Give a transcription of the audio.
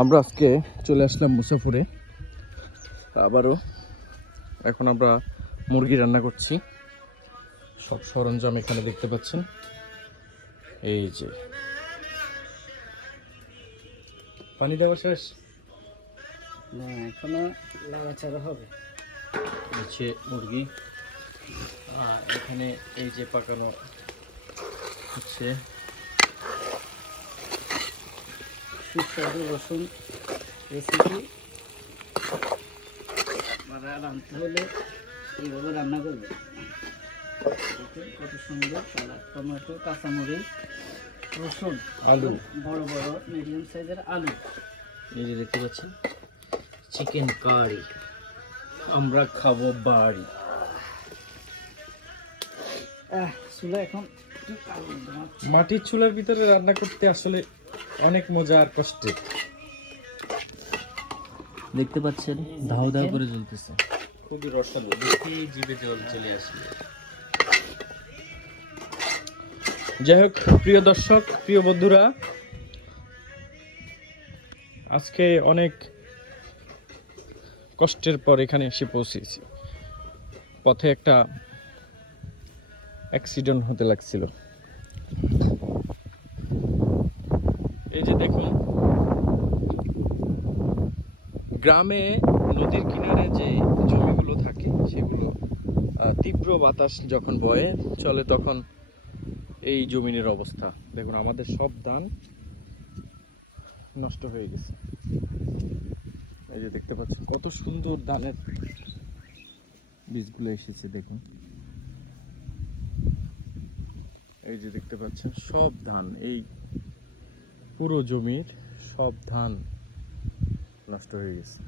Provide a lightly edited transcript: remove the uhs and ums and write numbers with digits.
আমরা আজকে চলে আসলাম মুসাফরে আবারও। এখন আমরা মুরগি রান্না করছি। সব সরঞ্জাম এখানে দেখতে পাচ্ছেন। এই যে পানি দেওয়া শেষ না, এখনো নাড়াচাড়া হবে। নিচে মুরগি, এখানে এই যে পাকানো হচ্ছে সুস্বাদু রসুন রেসিপি রাঁধতে হলে এইভাবে রান্না করবে। কত সুন্দর কালার। টমেটো, কাঁচামরিচ, রসুন, আলু, বড় বড় মিডিয়াম সাইজের আলু। এই যে দেখতে পাচ্ছেন চিকেন কারি। আমরা খাবো বাড়ি। চুলা এখন মাটির চুলার ভিতরে রান্না করতে আসলে অনেক মজা আর কষ্টের। দেখতে পাচ্ছেন ধাউ ধাউ করে জ্বলতেছে, খুবই রসালো, দেখি জিভে জল চলে আসবে। যাই হোক, প্রিয় দর্শক, প্রিয় বন্ধুরা, আজকে অনেক কষ্টের পর এখানে এসে পৌঁছেছি। পথে একটা অ্যাক্সিডেন্ট হতে লাগছিল। এই যে দেখুন, গ্রামে নদীর কিনারে যে জমিগুলো থাকে সেগুলো তীব্র বাতাস যখন বয়ে চলে তখন এই জমিনের অবস্থা দেখুন। আমাদের সব ধান নষ্ট হয়ে গেছে। এই যে দেখতে পাচ্ছেন কত সুন্দর ধানের বীজগুলো এসেছে দেখুন। এই যে দেখতে পাচ্ছেন সব ধান, এই পুরো জমির সব ধান নষ্ট হয়ে গেছে।